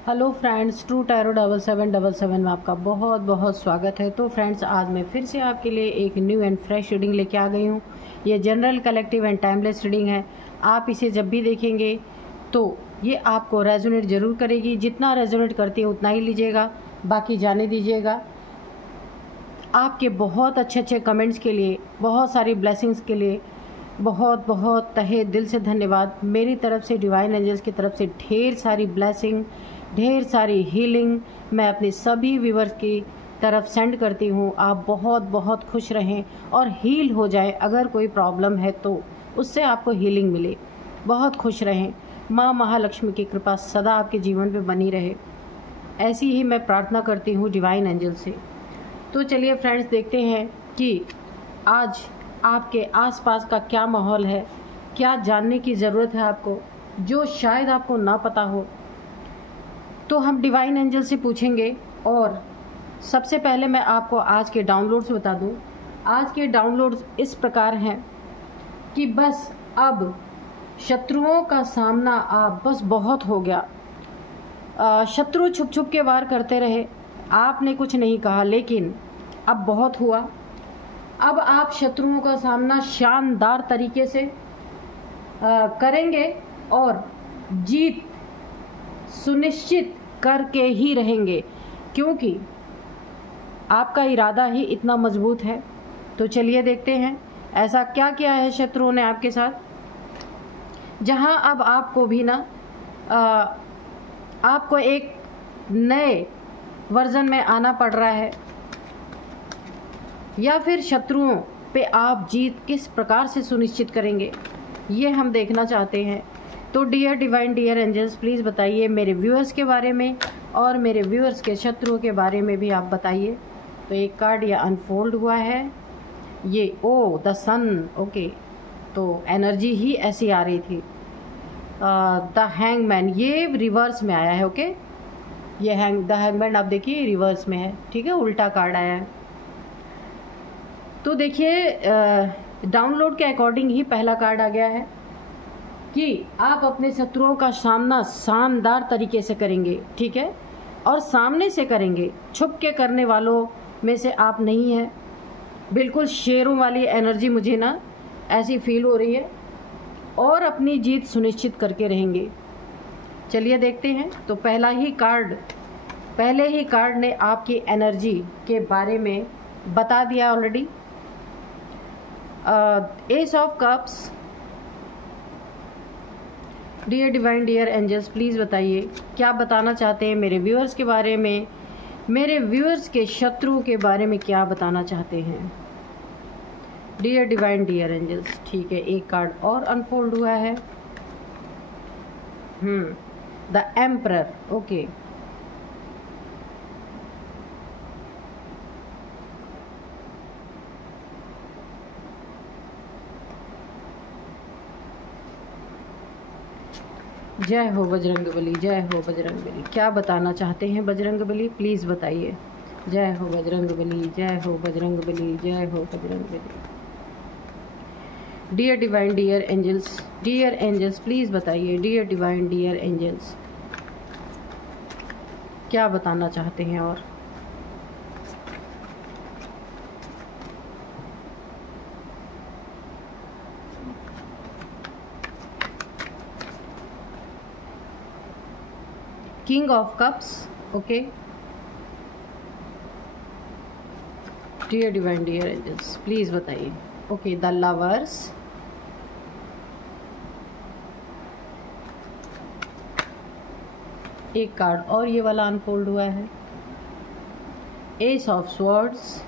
Hello friends, true tarot 7777 में आपका बहुत बहुत स्वागत है। तो फ्रेंड्स, आज मैं फिर से आपके लिए एक न्यू एंड फ्रेश रीडिंग लेके आ गई हूँ। ये general, collective and timeless reading है। आप इसे जब भी देखेंगे तो ये आपको रेजोनेट ज़रूर करेगी। जितना रेजोनेट करती है उतना ही लीजिएगा, बाकी जाने दीजिएगा। आपके बहुत अच्छे अच्छे कमेंट्स के लिए, बहुत सारी ब्लेसिंग्स के लिए बहुत बहुत तहे दिल से धन्यवाद। मेरी तरफ से, डिवाइन एंजल्स की तरफ से ढेर सारी ब्लेसिंग, ढेर सारी हीलिंग मैं अपने सभी व्यूअर्स की तरफ सेंड करती हूँ। आप बहुत बहुत खुश रहें और हील हो जाए। अगर कोई प्रॉब्लम है तो उससे आपको हीलिंग मिले। बहुत खुश रहें। माँ महालक्ष्मी की कृपा सदा आपके जीवन पे बनी रहे, ऐसी ही मैं प्रार्थना करती हूँ डिवाइन एंजल से। तो चलिए फ्रेंड्स, देखते हैं कि आज आपके आसपास का क्या माहौल है, क्या जानने की ज़रूरत है आपको, जो शायद आपको ना पता हो। तो हम डिवाइन एंजल से पूछेंगे। और सबसे पहले मैं आपको आज के डाउनलोड्स बता दूं। आज के डाउनलोड्स इस प्रकार हैं कि बस अब शत्रुओं का सामना आप बस बहुत हो गया। शत्रु छुप छुप के वार करते रहे, आपने कुछ नहीं कहा, लेकिन अब बहुत हुआ। अब आप शत्रुओं का सामना शानदार तरीके से करेंगे और जीत सुनिश्चित करके ही रहेंगे, क्योंकि आपका इरादा ही इतना मजबूत है। तो चलिए देखते हैं ऐसा क्या किया है शत्रुओं ने आपके साथ, जहां अब आपको भी ना आपको एक नए वर्जन में आना पड़ रहा है, या फिर शत्रुओं पे आप जीत किस प्रकार से सुनिश्चित करेंगे, ये हम देखना चाहते हैं। तो dear divine, dear angels, please बताइए मेरे व्यूअर्स के बारे में और मेरे व्यूअर्स के शत्रुओं के बारे में भी आप बताइए। तो एक कार्ड यह अनफोल्ड हुआ है, ये ओ द सन। ओके, तो एनर्जी ही ऐसी आ रही थी। द हैंगमैन, ये रिवर्स में आया है। ओके, ये द हैंगमैन आप देखिए रिवर्स में है, ठीक है, उल्टा कार्ड आया है। तो देखिए डाउनलोड के अकॉर्डिंग ही पहला कार्ड आ गया है कि आप अपने शत्रुओं का सामना शानदार तरीके से करेंगे, ठीक है, और सामने से करेंगे। छुप के करने वालों में से आप नहीं हैं। बिल्कुल शेरों वाली एनर्जी मुझे ना ऐसी फील हो रही है, और अपनी जीत सुनिश्चित करके रहेंगे। चलिए देखते हैं। तो पहले ही कार्ड ने आपकी एनर्जी के बारे में बता दिया already. Ace of cups. Dear divine, dear angels, please बताइए क्या बताना चाहते हैं मेरे व्यूअर्स के बारे में, मेरे व्यूअर्स के शत्रुओं के बारे में क्या बताना चाहते हैं। डियर डिवाइन, डियर एंजल्स, ठीक है, एक कार्ड और अनफोल्ड हुआ है। The emperor. ओके, जय हो बजरंगबली, जय हो बजरंगबली। क्या बताना चाहते हैं बजरंगबली, प्लीज़ बताइए। जय हो बजरंगबली, जय हो बजरंगबली, जय हो Bajrangbali. Dear divine, dear angels, please बताइए। डियर डिवाइन, डियर एंजल्स, क्या बताना चाहते हैं। और king of cups. Okay, dear divine, dear angels, please बताइए। Okay, the lovers. एक कार्ड और ये वाला अनफोल्ड हुआ है, एस ऑफ स्वॉर्ड्स।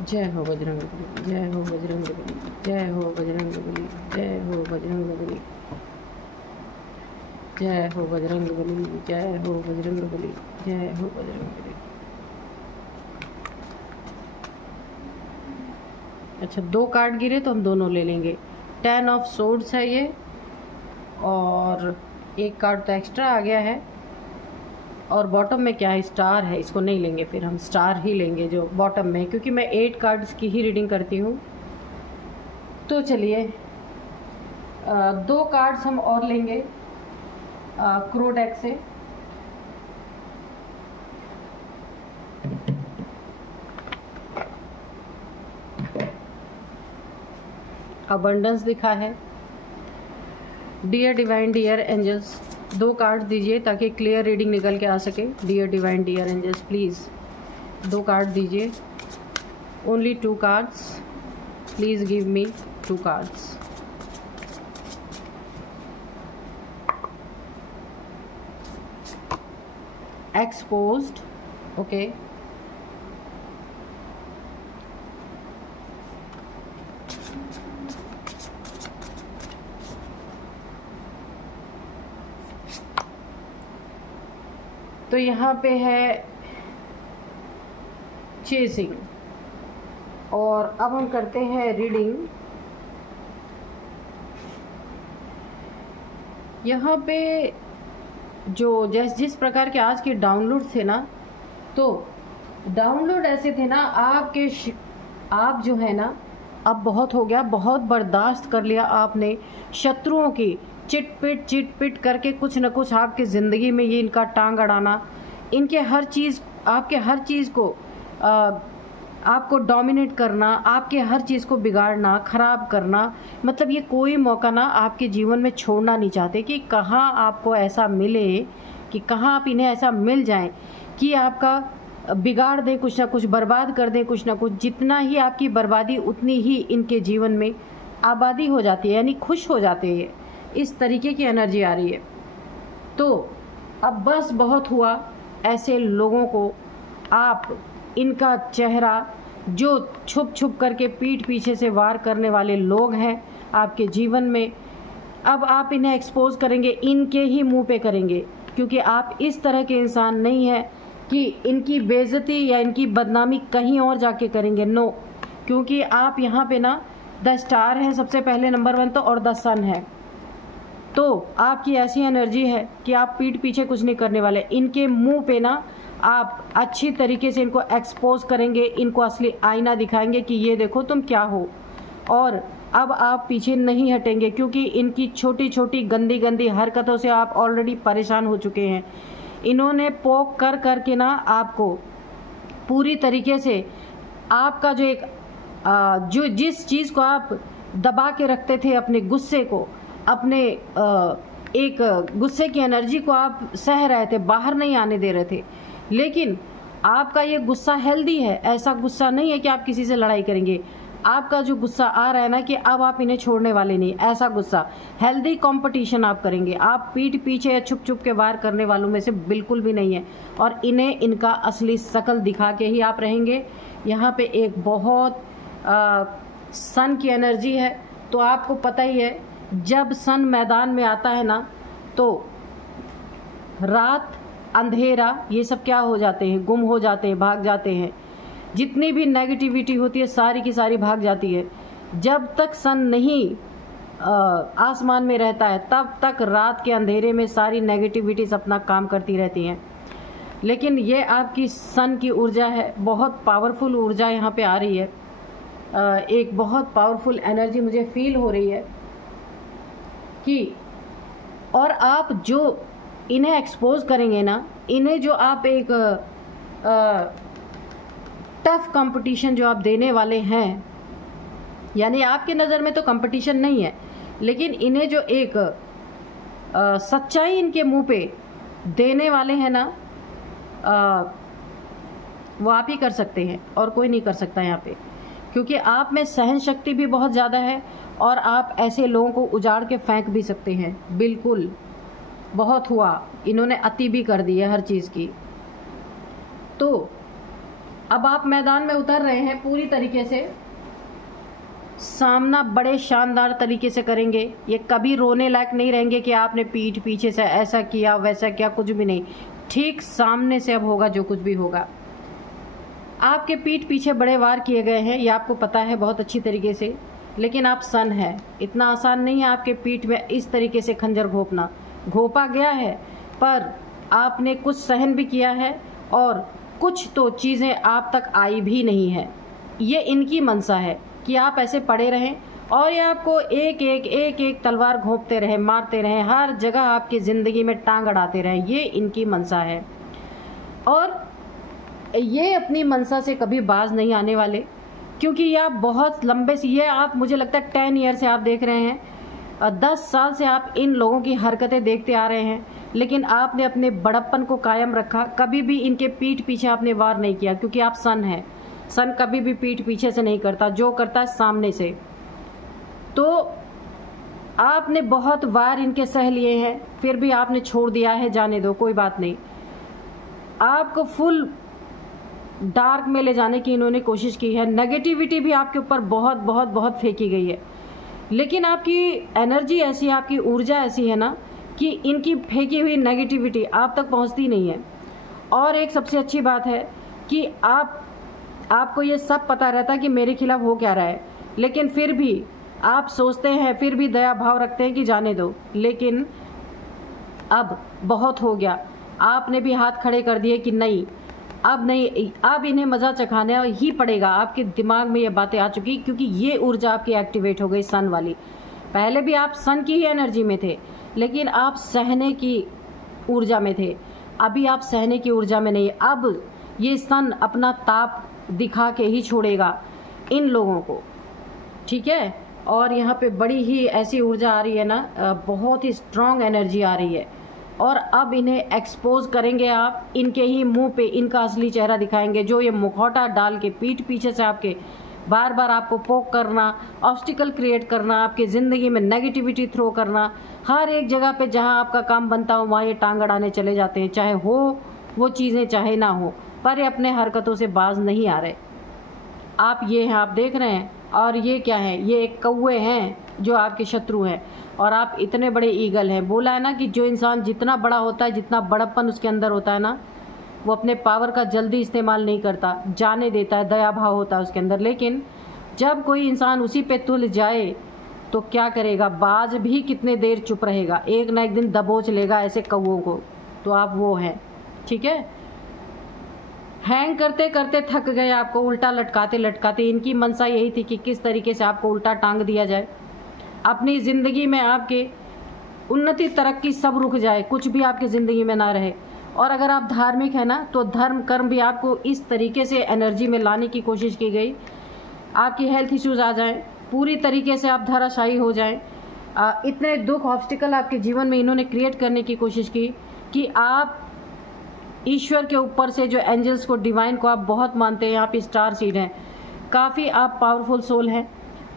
जय हो बजरंगबली, जय हो बजरंगबली, जय हो बजरंगबली, जय हो बजरंगबली, जय हो बजरंगबली, जय हो बजरंगबली, जय हो बजरंगबली। अच्छा, दो कार्ड गिरे तो हम दोनों ले लेंगे। 10 ऑफ सोर्ड्स है ये, और एक कार्ड तो एक्स्ट्रा आ गया है। और बॉटम में क्या है, स्टार है, इसको नहीं लेंगे, फिर हम स्टार ही लेंगे जो बॉटम में, क्योंकि मैं 8 कार्ड्स की ही रीडिंग करती हूँ। तो चलिए 2 कार्ड्स हम और लेंगे क्रो डेक से। अबंडेंस दिखा है। Dear divine dear angels, 2 card दीजिए ताकि क्लियर रीडिंग निकल के आ सके। Dear divine dear angels, please 2 card दीजिए। Only 2 cards, please give me 2 cards. Exposed, okay. तो यहाँ पे है चेसिंग। और अब हम करते हैं रीडिंग। यहाँ पे जो जिस प्रकार के आज के डाउनलोड थे ना, तो डाउनलोड ऐसे थे ना, आप जो है ना, अब बहुत हो गया, बहुत बर्दाश्त कर लिया आपने शत्रुओं की चिट पिट करके कुछ न कुछ आपके ज़िंदगी में ये इनका टांग अड़ाना, इनके हर चीज़, आपके हर चीज़ को आपको डोमिनेट करना, आपके हर चीज़ को बिगाड़ना, ख़राब करना, मतलब ये कोई मौका ना आपके जीवन में छोड़ना नहीं चाहते कि कहाँ आपको ऐसा मिले, कि कहाँ आप इन्हें ऐसा मिल जाएं कि आपका बिगाड़ दें, कुछ ना कुछ बर्बाद कर दें, कुछ ना कुछ। जितना ही आपकी बर्बादी उतनी ही इनके जीवन में आबादी हो जाती है, यानी खुश हो जाते हैं। इस तरीके की एनर्जी आ रही है। तो अब बस बहुत हुआ ऐसे लोगों को। आप इनका चेहरा, जो छुप करके पीठ पीछे से वार करने वाले लोग हैं आपके जीवन में, अब आप इन्हें एक्सपोज करेंगे, इनके ही मुंह पे करेंगे, क्योंकि आप इस तरह के इंसान नहीं हैं कि इनकी बेइज्जती या इनकी बदनामी कहीं और जाके करेंगे। नो, क्योंकि आप यहाँ पे ना द स्टार हैं सबसे पहले, नंबर 1 तो, और द सन है। तो आपकी ऐसी एनर्जी है कि आप पीठ पीछे कुछ नहीं करने वाले। इनके मुंह पे ना आप अच्छी तरीके से इनको एक्सपोज करेंगे, इनको असली आईना दिखाएंगे कि ये देखो तुम क्या हो। और अब आप पीछे नहीं हटेंगे, क्योंकि इनकी छोटी छोटी गंदी गंदी हरकतों से आप ऑलरेडी परेशान हो चुके हैं। इन्होंने पोक कर के ना आपको पूरी तरीके से आपका जो एक जो जिस चीज़ को आप दबा के रखते थे, अपने गुस्से को, अपने एक गुस्से की एनर्जी को आप सह रहे थे, बाहर नहीं आने दे रहे थे। लेकिन आपका ये गुस्सा हेल्दी है, ऐसा गुस्सा नहीं है कि आप किसी से लड़ाई करेंगे। आपका जो गुस्सा आ रहा है ना कि अब आप इन्हें छोड़ने वाले नहीं, ऐसा गुस्सा हेल्दी कंपटीशन आप करेंगे। आप पीठ पीछे छुप के वार करने वालों में से बिल्कुल भी नहीं है, और इन्हें इनका असली शकल दिखा के ही आप रहेंगे। यहाँ पे एक बहुत सन की एनर्जी है, तो आपको पता ही है जब सन मैदान में आता है ना, तो रात, अंधेरा, ये सब क्या हो जाते हैं, गुम हो जाते हैं, भाग जाते हैं। जितनी भी नेगेटिविटी होती है सारी की सारी भाग जाती है। जब तक सन नहीं आसमान में रहता है, तब तक रात के अंधेरे में सारी नेगेटिविटीज अपना काम करती रहती हैं। लेकिन ये आपकी सन की ऊर्जा है, बहुत पावरफुल ऊर्जा यहाँ पे आ रही है। एक बहुत पावरफुल एनर्जी मुझे फील हो रही है कि, और आप जो इन्हें एक्सपोज करेंगे ना, इन्हें जो आप एक टफ कंपटीशन जो आप देने वाले हैं, यानी आपके नज़र में तो कंपटीशन नहीं है, लेकिन इन्हें जो एक सच्चाई इनके मुंह पे देने वाले हैं ना, वो आप ही कर सकते हैं और कोई नहीं कर सकता यहाँ पे, क्योंकि आप में सहन शक्ति भी बहुत ज़्यादा है और आप ऐसे लोगों को उजाड़ के फेंक भी सकते हैं। बिल्कुल, बहुत हुआ, इन्होंने अति भी कर दी है हर चीज़ की। तो अब आप मैदान में उतर रहे हैं, पूरी तरीके से सामना बड़े शानदार तरीके से करेंगे। ये कभी रोने लायक नहीं रहेंगे कि आपने पीठ पीछे से ऐसा किया वैसा किया, कुछ भी नहीं। ठीक सामने से अब होगा जो कुछ भी होगा। आपके पीठ पीछे बड़े वार किए गए हैं, ये आपको पता है बहुत अच्छी तरीके से, लेकिन आप सन है, इतना आसान नहीं है आपके पीठ में इस तरीके से खंजर घोंपना। घोंपा गया है, पर आपने कुछ सहन भी किया है और कुछ तो चीज़ें आप तक आई भी नहीं है। ये इनकी मंशा है कि आप ऐसे पड़े रहें और ये आपको एक एक तलवार घोंपते रहे, मारते रहे, हर जगह आपकी ज़िंदगी में टांग अड़ाते रहे। ये इनकी मनसा है और ये अपनी मनसा से कभी बाज नहीं आने वाले, क्योंकि ये आप बहुत लंबे से, ये आप मुझे लगता है 10 ईयर से आप देख रहे हैं, 10 साल से आप इन लोगों की हरकतें देखते आ रहे हैं, लेकिन आपने अपने बड़प्पन को कायम रखा। कभी भी इनके पीठ पीछे आपने वार नहीं किया, क्योंकि आप सन हैं। सन कभी भी पीठ पीछे से नहीं करता, जो करता है सामने से। तो आपने बहुत वार इनके सह लिए हैं, फिर भी आपने छोड़ दिया है, जाने दो, कोई बात नहीं। आपको फुल डार्क में ले जाने की इन्होंने कोशिश की है, नेगेटिविटी भी आपके ऊपर बहुत बहुत बहुत फेंकी गई है, लेकिन आपकी एनर्जी ऐसी, आपकी ऊर्जा ऐसी है ना कि इनकी फेंकी हुई नेगेटिविटी आप तक पहुंचती नहीं है। और एक सबसे अच्छी बात है कि आपको ये सब पता रहता है कि मेरे खिलाफ हो क्या रहा है, लेकिन फिर भी आप सोचते हैं, फिर भी दया भाव रखते हैं कि जाने दो। लेकिन अब बहुत हो गया, आपने भी हाथ खड़े कर दिए कि नहीं, अब नहीं, अब इन्हें मज़ा चखाना ही पड़ेगा। आपके दिमाग में ये बातें आ चुकी, क्योंकि ये ऊर्जा आपकी एक्टिवेट हो गई सन वाली। पहले भी आप सन की ही एनर्जी में थे, लेकिन आप सहने की ऊर्जा में थे। अभी आप सहने की ऊर्जा में नहीं। अब ये सन अपना ताप दिखा के ही छोड़ेगा इन लोगों को, ठीक है। और यहाँ पे बड़ी ही ऐसी ऊर्जा आ रही है ना, बहुत ही स्ट्रांग एनर्जी आ रही है। और अब इन्हें एक्सपोज करेंगे आप, इनके ही मुंह पे इनका असली चेहरा दिखाएंगे, जो ये मुखौटा डाल के पीठ पीछे से आपके बार बार आपको पोक करना, ऑब्स्टिकल क्रिएट करना, आपकी ज़िंदगी में नेगेटिविटी थ्रो करना। हर एक जगह पे जहाँ आपका काम बनता हो वहाँ ये टांग अड़ाने चले जाते हैं, चाहे हो वो चीज़ें चाहे ना हो, पर ये अपने हरकतों से बाज नहीं आ रहे। आप ये हैं, आप देख रहे हैं। और ये क्या है, ये एक कौवे हैं जो आपके शत्रु हैं, और आप इतने बड़े ईगल हैं। बोला है ना कि जो इंसान जितना बड़ा होता है, जितना बड़प्पन उसके अंदर होता है ना, वो अपने पावर का जल्दी इस्तेमाल नहीं करता, जाने देता है, दया भाव होता है उसके अंदर। लेकिन जब कोई इंसान उसी पे तुल जाए तो क्या करेगा, बाज भी कितने देर चुप रहेगा, एक ना एक दिन दबोच लेगा ऐसे कौवों को। तो आप वो हैं, ठीक है। हैंग करते करते थक गए, आपको उल्टा लटकाते लटकाते। इनकी मनसा यही थी कि किस तरीके से आपको उल्टा टांग दिया जाए, अपनी ज़िंदगी में आपके उन्नति तरक्की सब रुक जाए, कुछ भी आपकी ज़िंदगी में ना रहे। और अगर आप धार्मिक हैं ना, तो धर्म कर्म भी आपको इस तरीके से एनर्जी में लाने की कोशिश की गई, आपकी हेल्थ इश्यूज आ जाएं, पूरी तरीके से आप धराशायी हो जाएं। इतने दुख ऑब्स्टिकल आपके जीवन में इन्होंने क्रिएट करने की कोशिश की कि आप ईश्वर के ऊपर से, जो एंजल्स को, डिवाइन को आप बहुत मानते हैं, आप स्टार सीड हैं, काफ़ी आप पावरफुल सोल हैं।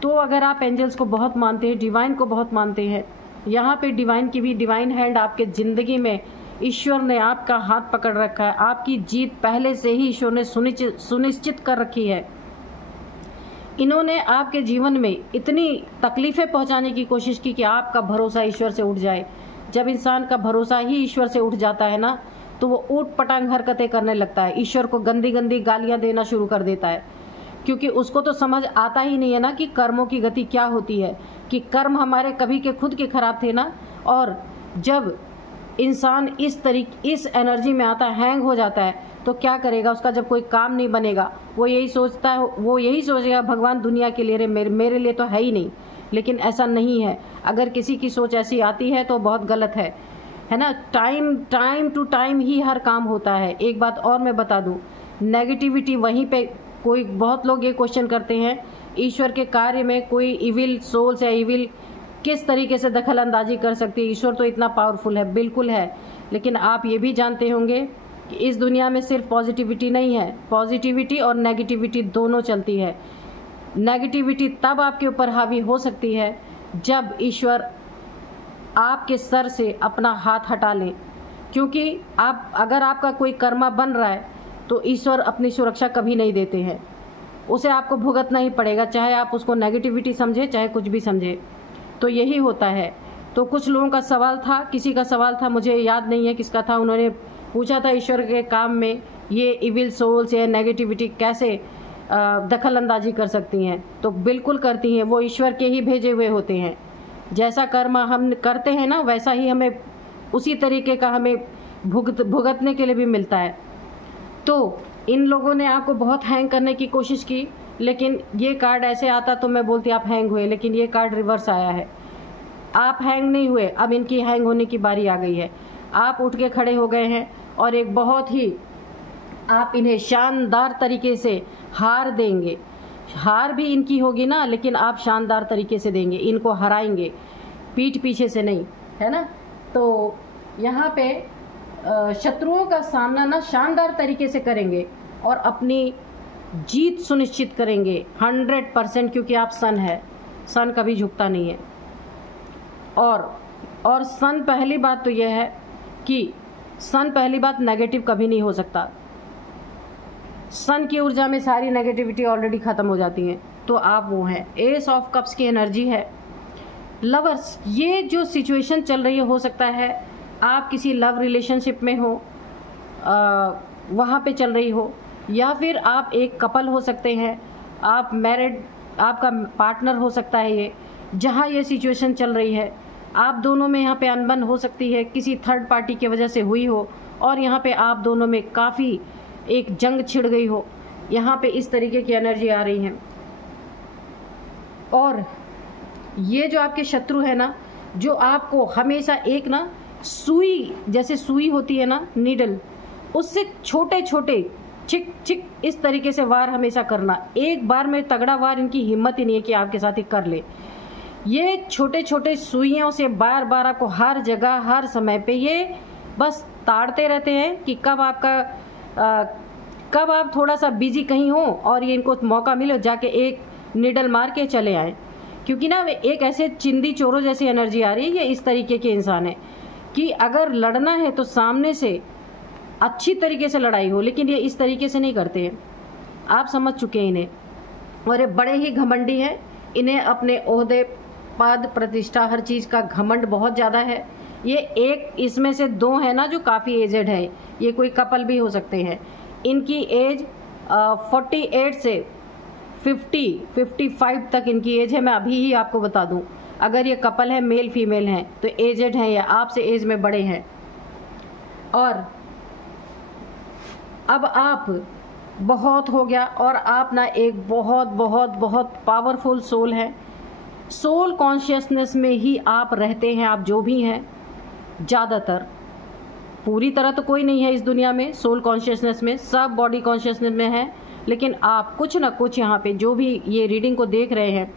तो अगर आप एंजल्स को बहुत मानते हैं, डिवाइन को बहुत मानते हैं, यहाँ पे डिवाइन की भी डिवाइन हैंड आपके ज़िंदगी में, ईश्वर ने आपका हाथ पकड़ रखा है। आपकी जीत पहले से ही ईश्वर ने सुनिश्चित कर रखी है। इन्होंने आपके जीवन में इतनी तकलीफ़ें पहुँचाने की कोशिश की कि आपका भरोसा ईश्वर से उठ जाए। जब इंसान का भरोसा ही ईश्वर से उठ जाता है ना, तो वो ऊट पटांग हरकतें करने लगता है, ईश्वर को गंदी गंदी गालियां देना शुरू कर देता है, क्योंकि उसको तो समझ आता ही नहीं है ना कि कर्मों की गति क्या होती है, कि कर्म हमारे कभी के खुद के खराब थे ना। और जब इंसान इस एनर्जी में आता है, हैंग हो जाता है, तो क्या करेगा, उसका जब कोई काम नहीं बनेगा, वो यही सोचेगा भगवान दुनिया के लिए, मेरे लिए तो है ही नहीं। लेकिन ऐसा नहीं है। अगर किसी की सोच ऐसी आती है तो बहुत गलत है ना। टाइम टू टाइम ही हर काम होता है। एक बात और मैं बता दूं, नेगेटिविटी वहीं पे, कोई बहुत लोग ये क्वेश्चन करते हैं ईश्वर के कार्य में कोई इविल सोल्स या इविल किस तरीके से दखल अंदाजी कर सकती है। ईश्वर तो इतना पावरफुल है, बिल्कुल है, लेकिन आप ये भी जानते होंगे कि इस दुनिया में सिर्फ पॉजिटिविटी नहीं है, पॉजिटिविटी और नेगेटिविटी दोनों चलती है। नेगेटिविटी तब आपके ऊपर हावी हो सकती है जब ईश्वर आपके सर से अपना हाथ हटा लें, क्योंकि अगर आपका कोई कर्मा बन रहा है तो ईश्वर अपनी सुरक्षा कभी नहीं देते हैं, उसे आपको भुगतना ही पड़ेगा, चाहे आप उसको नेगेटिविटी समझे, चाहे कुछ भी समझे। तो यही होता है। तो कुछ लोगों का सवाल था, किसी का सवाल था, मुझे याद नहीं है किसका था, उन्होंने पूछा था ईश्वर के काम में ये इविल सोल्स या नेगेटिविटी कैसे दखल अंदाजी कर सकती हैं। तो बिल्कुल करती हैं, वो ईश्वर के ही भेजे हुए होते हैं। जैसा कर्म हम करते हैं ना, वैसा ही हमें उसी तरीके का हमें भुगतने के लिए भी मिलता है। तो इन लोगों ने आपको बहुत हैंग करने की कोशिश की, लेकिन ये कार्ड ऐसे आता तो मैं बोलती आप हैंग हुए, लेकिन ये कार्ड रिवर्स आया है। आप हैंग नहीं हुए, अब इनकी हैंग होने की बारी आ गई है। आप उठ के खड़े हो गए हैं और एक बहुत ही आप इन्हें शानदार तरीके से हार देंगे। हार भी इनकी होगी ना, लेकिन आप शानदार तरीके से देंगे, इनको हराएंगे, पीठ पीछे से नहीं, है ना। तो यहाँ पे शत्रुओं का सामना ना शानदार तरीके से करेंगे और अपनी जीत सुनिश्चित करेंगे 100%, क्योंकि आप सन है, सन कभी झुकता नहीं है। और सन पहली बात तो यह है कि सन पहली बात नेगेटिव कभी नहीं हो सकता। सन की ऊर्जा में सारी नेगेटिविटी ऑलरेडी खत्म हो जाती है, तो आप वो हैं। एस ऑफ कप्स की एनर्जी है। लवर्स, ये जो सिचुएशन चल रही है, हो सकता है आप किसी लव रिलेशनशिप में हो, वहाँ पे चल रही हो, या फिर आप एक कपल हो सकते हैं, आप मैरिड, आपका पार्टनर हो सकता है। ये जहाँ ये सिचुएशन चल रही है, आप दोनों में यहाँ पे अनबन हो सकती है, किसी थर्ड पार्टी की वजह से हुई हो, और यहाँ पे आप दोनों में काफ़ी एक जंग छिड़ गई हो। यहाँ पे इस तरीके की एनर्जी आ रही है। और ये जो आपके शत्रु है ना, जो आपको हमेशा एक ना सुई, जैसे सुई होती है ना, नीडल, उससे छोटे छोटे चिक चिक इस तरीके से वार हमेशा करना। एक बार में तगड़ा वार इनकी हिम्मत ही नहीं है कि आपके साथ ही कर ले। ये छोटे छोटे सुइयों से बार बार आपको हर जगह हर समय पे ये बस ताड़ते रहते हैं कि कब आप थोड़ा सा बिजी कहीं हो और ये इनको मौका मिले जाके एक निडल मार के चले आए। क्योंकि ना वे एक ऐसे चिंदी चोरों जैसी एनर्जी आ रही है। ये इस तरीके के इंसान है कि अगर लड़ना है तो सामने से अच्छी तरीके से लड़ाई हो, लेकिन ये इस तरीके से नहीं करते हैं। आप समझ चुके हैं इन्हें। और ये बड़े ही घमंडी हैं। इन्हें अपने ओहदे, पद, प्रतिष्ठा, हर चीज़ का घमंड बहुत ज़्यादा है। ये एक इसमें से दो है ना जो काफ़ी एजेड है, ये कोई कपल भी हो सकते हैं। इनकी एज 48 से 50-55 तक इनकी एज है। मैं अभी ही आपको बता दूं, अगर ये कपल है, मेल फीमेल हैं, तो एजेड हैं या आपसे एज में बड़े हैं। और अब आप बहुत हो गया, और आप ना एक बहुत बहुत बहुत पावरफुल सोल है। सोल कॉन्शियसनेस में ही आप रहते हैं। आप जो भी हैं, ज़्यादातर, पूरी तरह तो कोई नहीं है इस दुनिया में सोल कॉन्शियसनेस में, सब बॉडी कॉन्शियसनेस में है। लेकिन आप कुछ ना कुछ यहाँ पे जो भी ये रीडिंग को देख रहे हैं,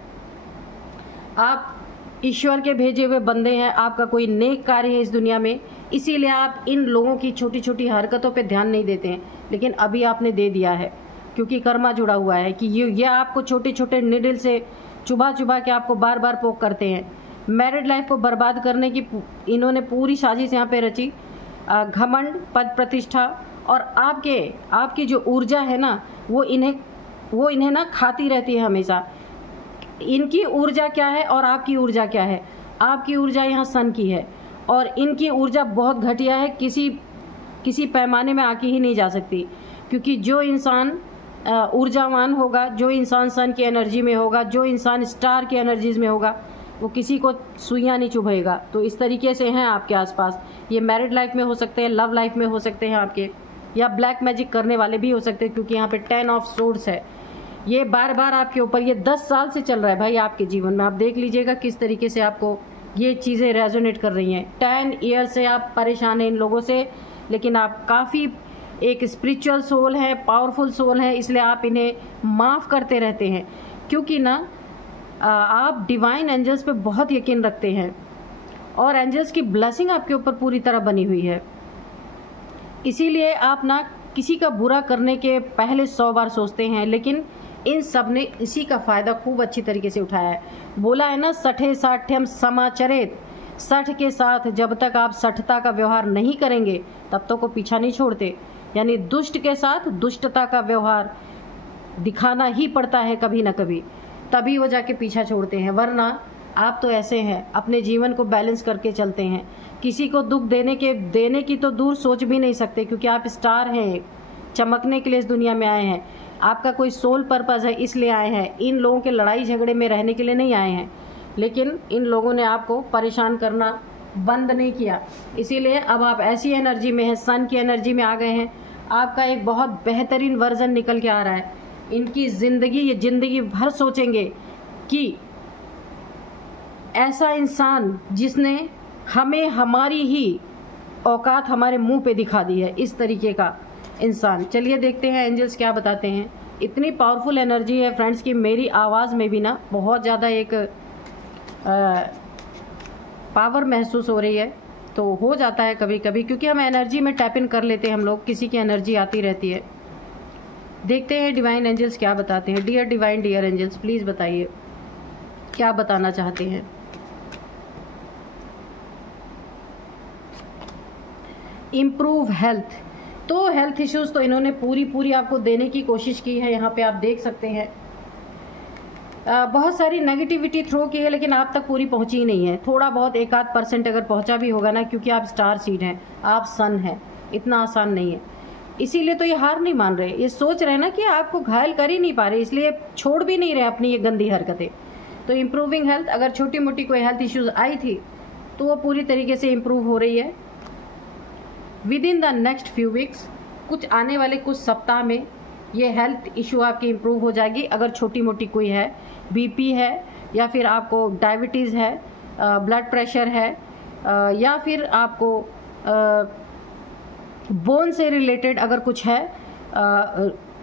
आप ईश्वर के भेजे हुए बंदे हैं। आपका कोई नेक कार्य है इस दुनिया में, इसीलिए आप इन लोगों की छोटी छोटी हरकतों पे ध्यान नहीं देते हैं। लेकिन अभी आपने दे दिया है, क्योंकि कर्मा जुड़ा हुआ है कि ये आपको छोटे छोटे निडल से चुभा चुभा के आपको बार बार पोक करते हैं। मैरिड लाइफ को बर्बाद करने की इन्होंने पूरी साजिश यहाँ पे रची। घमंड, पद, प्रतिष्ठा, और आपकी जो ऊर्जा है ना, वो इन्हें ना खाती रहती है हमेशा। इनकी ऊर्जा क्या है और आपकी ऊर्जा क्या है? आपकी ऊर्जा यहाँ सन की है और इनकी ऊर्जा बहुत घटिया है, किसी पैमाने में आके ही नहीं जा सकती। क्योंकि जो इंसान ऊर्जावान होगा, जो इंसान सन की एनर्जी में होगा, जो इंसान स्टार की एनर्जीज में होगा, वो किसी को सुइयां नहीं चुभेगा। तो इस तरीके से हैं आपके आसपास। ये मैरिड लाइफ में हो सकते हैं, लव लाइफ में हो सकते हैं आपके, या ब्लैक मैजिक करने वाले भी हो सकते हैं, क्योंकि यहाँ पे 10 ऑफ सोर्ड्स है। ये बार बार आपके ऊपर, ये 10 साल से चल रहा है भाई आपके जीवन में। आप देख लीजिएगा किस तरीके से आपको ये चीज़ें रेजोनेट कर रही हैं। 10 ईयर से आप परेशान हैं इन लोगों से, लेकिन आप काफ़ी एक स्पिरिचुअल सोल है, पावरफुल सोल है, इसलिए आप इन्हें माफ़ करते रहते हैं। क्योंकि ना आप डिवाइन एंजल्स पे बहुत यकीन रखते हैं और एंजल्स की ब्लेसिंग आपके ऊपर पूरी तरह बनी हुई है। इसीलिए आप ना किसी का बुरा करने के पहले 100 बार सोचते हैं। लेकिन इन सब ने इसी का फ़ायदा खूब अच्छी तरीके से उठाया है। बोला है ना, सठे साठ्यम समाचरेत, सठ के साथ जब तक आप सठता का व्यवहार नहीं करेंगे तब तक वो पीछा नहीं छोड़ते। यानी दुष्ट के साथ दुष्टता का व्यवहार दिखाना ही पड़ता है कभी ना कभी, तभी वो जाके पीछा छोड़ते हैं। वरना आप तो ऐसे हैं, अपने जीवन को बैलेंस करके चलते हैं। किसी को दुख देने की तो दूर सोच भी नहीं सकते, क्योंकि आप स्टार हैं, चमकने के लिए इस दुनिया में आए हैं। आपका कोई सोल पर्पस है, इसलिए आए हैं। इन लोगों के लड़ाई झगड़े में रहने के लिए नहीं आए हैं। लेकिन इन लोगों ने आपको परेशान करना बंद नहीं किया, इसीलिए अब आप ऐसी एनर्जी में हैं, सन की एनर्जी में आ गए हैं। आपका एक बहुत बेहतरीन वर्जन निकल के आ रहा है। इनकी ज़िंदगी, ये ज़िंदगी भर सोचेंगे कि ऐसा इंसान जिसने हमें हमारी ही औकात हमारे मुंह पे दिखा दी है, इस तरीके का इंसान। चलिए देखते हैं एंजल्स क्या बताते हैं। इतनी पावरफुल एनर्जी है फ्रेंड्स कि मेरी आवाज़ में भी ना बहुत ज़्यादा एक पावर महसूस हो रही है। तो हो जाता है कभी कभी, क्योंकि हम एनर्जी में टैप इन कर लेते हैं हम लोग, किसी की एनर्जी आती रहती है। देखते हैं डिवाइन एंजल्स क्या बताते हैं। Dear divine, dear angels, please बताइए क्या बताना चाहते हैं। इम्प्रूव हेल्थ, तो हेल्थ इश्यूज तो इन्होंने पूरी आपको देने की कोशिश की है। यहाँ पे आप देख सकते हैं बहुत सारी नेगेटिविटी थ्रो की है, लेकिन आप तक पूरी पहुंची ही नहीं है। थोड़ा बहुत 1-8% अगर पहुंचा भी होगा ना, क्योंकि आप स्टार सीड हैं, आप सन हैं, इतना आसान नहीं है। इसीलिए तो ये हार नहीं मान रहे, ये सोच रहे हैं ना कि आपको घायल कर ही नहीं पा रहे, इसलिए छोड़ भी नहीं रहे अपनी ये गंदी हरकतें। तो इम्प्रूविंग हेल्थ, अगर छोटी मोटी कोई हेल्थ इश्यूज आई थी तो वो पूरी तरीके से इम्प्रूव हो रही है। With in the next few weeks, कुछ आने वाले कुछ सप्ताह में ये हेल्थ इशू आपकी इम्प्रूव हो जाएगी। अगर छोटी मोटी कोई है, बीपी है, या फिर आपको डायबिटीज़ है, ब्लड प्रेशर है, या फिर आपको बोन से रिलेटेड अगर कुछ है,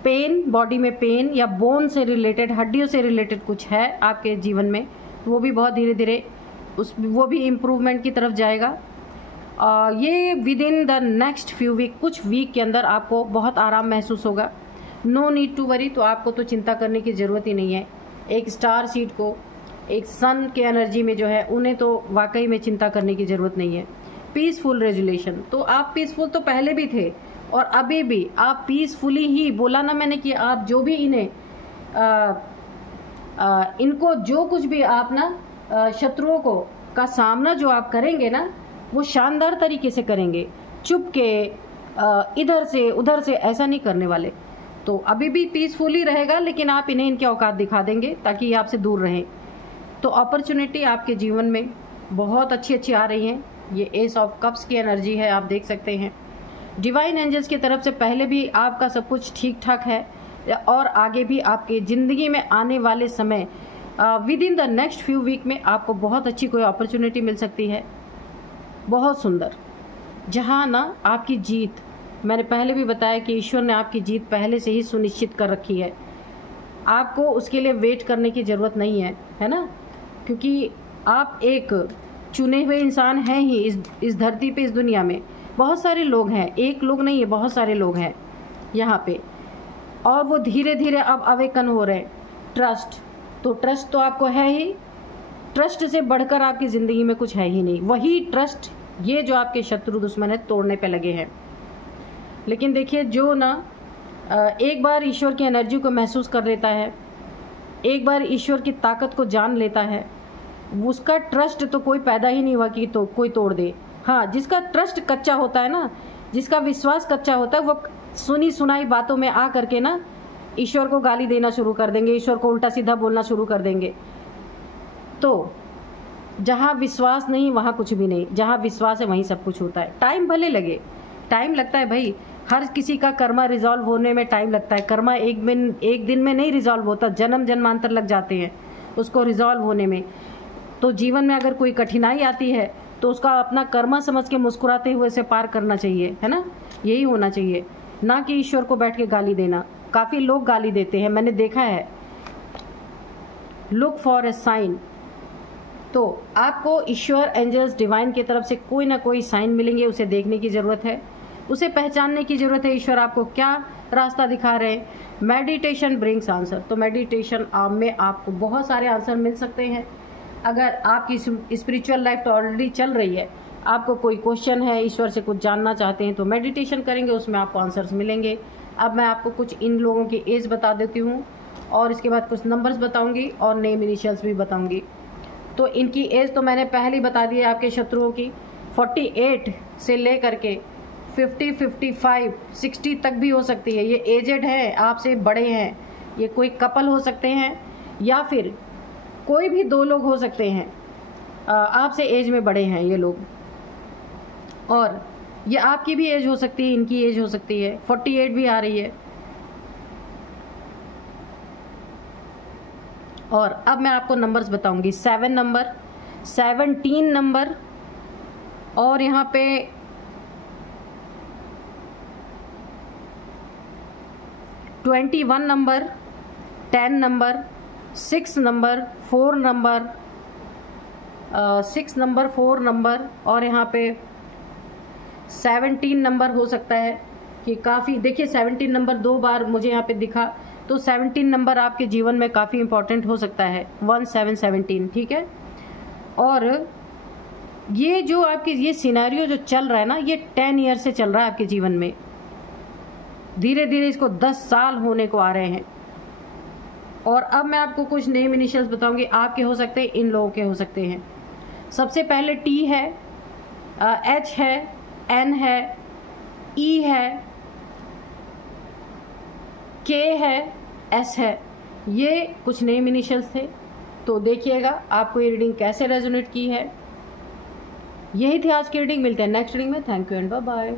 पेन, बॉडी में पेन, या बोन से रिलेटेड, हड्डियों से रिलेटेड कुछ है आपके जीवन में, वो भी बहुत धीरे धीरे वो भी इम्प्रूवमेंट की तरफ जाएगा। ये within the next few week, कुछ वीक के अंदर आपको बहुत आराम महसूस होगा। नो नीड टू वरी, तो आपको तो चिंता करने की ज़रूरत ही नहीं है। एक स्टार सीड को, एक सन के एनर्जी में जो है, उन्हें तो वाकई में चिंता करने की ज़रूरत नहीं है। पीसफुल रेजुलेशन, तो आप पीसफुल तो पहले भी थे और अभी भी आप पीसफुली ही, बोला ना मैंने कि आप जो भी इन्हें इनको जो कुछ भी आप ना शत्रुओं को का सामना जो आप करेंगे ना, वो शानदार तरीके से करेंगे, चुप के इधर से उधर से ऐसा नहीं करने वाले। तो अभी भी पीसफुली रहेगा, लेकिन आप इन्हें इनके औकात दिखा देंगे ताकि ये आपसे दूर रहें। तो अपॉर्चुनिटी आपके जीवन में बहुत अच्छी आ रही हैं। ये एस ऑफ कप्स की एनर्जी है, आप देख सकते हैं। डिवाइन एंजल्स की तरफ से पहले भी आपका सब कुछ ठीक ठाक है, और आगे भी आपके ज़िंदगी में आने वाले समय within the next few week में आपको बहुत अच्छी कोई अपॉर्चुनिटी मिल सकती है, बहुत सुंदर, जहाँ ना आपकी जीत, मैंने पहले भी बताया कि ईश्वर ने आपकी जीत पहले से ही सुनिश्चित कर रखी है। आपको उसके लिए वेट करने की ज़रूरत नहीं है, है ना, क्योंकि आप एक चुने हुए इंसान हैं ही इस धरती पे, इस दुनिया में बहुत सारे लोग हैं, एक लोग नहीं है, बहुत सारे लोग हैं यहाँ पे, और वो धीरे धीरे अब अवेकन हो रहे हैं। ट्रस्ट तो आपको है ही, ट्रस्ट से बढ़कर आपकी ज़िंदगी में कुछ है ही नहीं। वही ट्रस्ट ये जो आपके शत्रु दुश्मन है तोड़ने पे लगे हैं। लेकिन देखिए, जो ना एक बार ईश्वर की एनर्जी को महसूस कर लेता है, एक बार ईश्वर की ताकत को जान लेता है, उसका ट्रस्ट तो कोई पैदा ही नहीं हुआ कि तो कोई तोड़ दे। हाँ, जिसका ट्रस्ट कच्चा होता है ना, जिसका विश्वास कच्चा होता है, वो सुनी सुनाई बातों में आ करके ना ईश्वर को गाली देना शुरू कर देंगे, ईश्वर को उल्टा सीधा बोलना शुरू कर देंगे। तो जहाँ विश्वास नहीं वहाँ कुछ भी नहीं, जहाँ विश्वास है वहीं सब कुछ होता है। टाइम भले लगे, टाइम लगता है भाई, हर किसी का कर्मा रिजॉल्व होने में टाइम लगता है। कर्मा एक दिन में नहीं रिजॉल्व होता, जन्म जन्मांतर लग जाते हैं उसको रिजॉल्व होने में। तो जीवन में अगर कोई कठिनाई आती है तो उसका अपना कर्मा समझ के मुस्कुराते हुए से पार करना चाहिए, है ना, यही होना चाहिए, ना कि ईश्वर को बैठ के गाली देना। काफ़ी लोग गाली देते हैं, मैंने देखा है। लुक फॉर ए साइन, तो आपको ईश्वर, एंजल्स, डिवाइन की तरफ से कोई ना कोई साइन मिलेंगे, उसे देखने की ज़रूरत है, उसे पहचानने की ज़रूरत है। ईश्वर आपको क्या रास्ता दिखा रहे हैं। मेडिटेशन ब्रिंग्स आंसर, तो मेडिटेशन में आपको बहुत सारे आंसर मिल सकते हैं। अगर आपकी स्पिरिचुअल लाइफ तो ऑलरेडी चल रही है, आपको कोई क्वेश्चन है, ईश्वर से कुछ जानना चाहते हैं, तो मेडिटेशन करेंगे, उसमें आपको आंसर्स मिलेंगे। अब मैं आपको कुछ इन लोगों की एज बता देती हूँ, और इसके बाद कुछ नंबर्स बताऊँगी और नेम इनिशियल्स भी बताऊँगी। तो इनकी एज तो मैंने पहले ही बता दी है आपके शत्रुओं की। 48 से ले करके 50, 55, 60 तक भी हो सकती है। ये एजेड है, आपसे बड़े हैं, ये कोई कपल हो सकते हैं, या फिर कोई भी दो लोग हो सकते हैं आपसे एज में बड़े हैं ये लोग, और ये आपकी भी एज हो सकती है, इनकी एज हो सकती है। 48 भी आ रही है। और अब मैं आपको नंबर्स बताऊंगी। 7 नंबर, 17 नंबर, और यहाँ पे 21 number, 10 number, 6 number, 4 number, 6 number, 4 number, और यहाँ पे 17 नंबर हो सकता है कि काफ़ी, देखिए 17 नंबर 2 बार मुझे यहाँ पे दिखा, तो 17 नंबर आपके जीवन में काफ़ी इंपॉर्टेंट हो सकता है। 1717, ठीक है। और ये जो आपके ये सिनेरियो जो चल रहा है ना, ये 10 ईयर से चल रहा है आपके जीवन में। धीरे धीरे इसको 10 साल होने को आ रहे हैं। और अब मैं आपको कुछ नेम इनिशियल्स बताऊंगी। आपके हो सकते हैं, इन लोगों के हो सकते हैं। सबसे पहले टी है, एच है, एन है, ई है, के है, एस है। ये कुछ नेम इनिशियल्स थे। तो देखिएगा आपको ये रीडिंग कैसे रेजोनेट की है। यही थी आज की रीडिंग। मिलते हैं नेक्स्ट रीडिंग में। Thank you and bye bye.